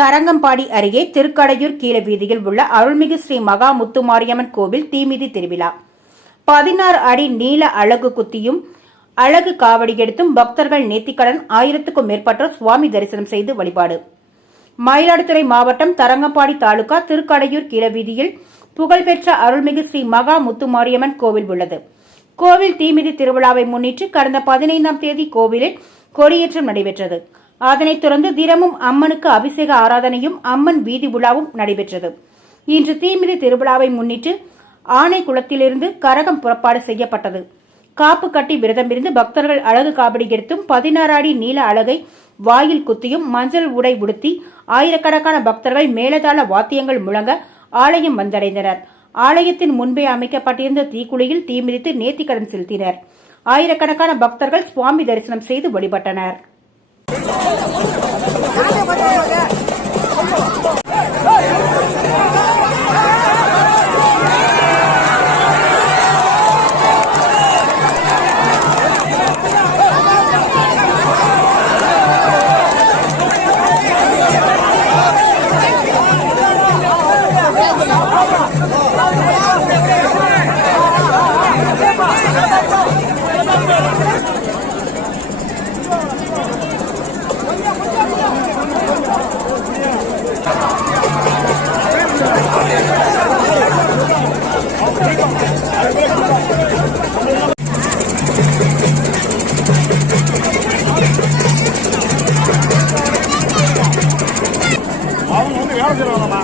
தரங்கம்பாடி அருகே திருக்கடையூர் கீழ வீதியில் உள்ள அருள்மிகு ஸ்ரீ மகா முத்துமாரியம்மன் கோவில் தீமிதி திருவிழா. பதினாறு அடி நீள அழகு குத்தியும் அழகு காவடி எடுத்தும் பக்தர்கள் நேர்த்திக்கடன் ஆயிரத்துக்கும் மேற்பட்டோர் சுவாமி தரிசனம் செய்து வழிபாடு. மயிலாடுதுறை மாவட்டம் தரங்கம்பாடி தாலுகா திருக்கடையூர் கீழவீதியில் புகழ்பெற்ற அருள்மிகு ஸ்ரீ மகா முத்துமாரியம்மன் கோவில் உள்ளது. கோவில் தீமிதி திருவிழாவை முன்னிட்டு கடந்த பதினைந்தாம் தேதி கோவிலில் கொடியேற்றம் நடைபெற்றது. அதனைத் தொடர்ந்து தினமும் அம்மனுக்கு அபிஷேக ஆராதனையும் அம்மன் வீதி உலாவும் நடைபெற்றது. இன்று தீமிதி திருவிழாவை முன்னிட்டு ஆனைக்குளத்திலிருந்து கரகம் புறப்பாடு செய்யப்பட்டது. காப்பு கட்டி விரதமிருந்து பக்தர்கள் அழகு காபடி எடுத்தும் பதினாறு அடி நீள அழகை வாயில் குத்தியும் மஞ்சள் உடை உடுத்தி ஆயிரக்கணக்கான பக்தர்கள் மேலதாள வாத்தியங்கள் முழங்க ஆலயம் வந்தடைந்தனர். ஆலயத்தின் முன்பே அமைக்கப்பட்டிருந்த தீக்குழியில் தீமிதித்து நேர்த்திக்கடன் செலுத்தினர். ஆயிரக்கணக்கான பக்தர்கள் சுவாமி தரிசனம் செய்து வழிபட்டனர். Come அவங்க வந்து வேலை செய்வாங்கம்மா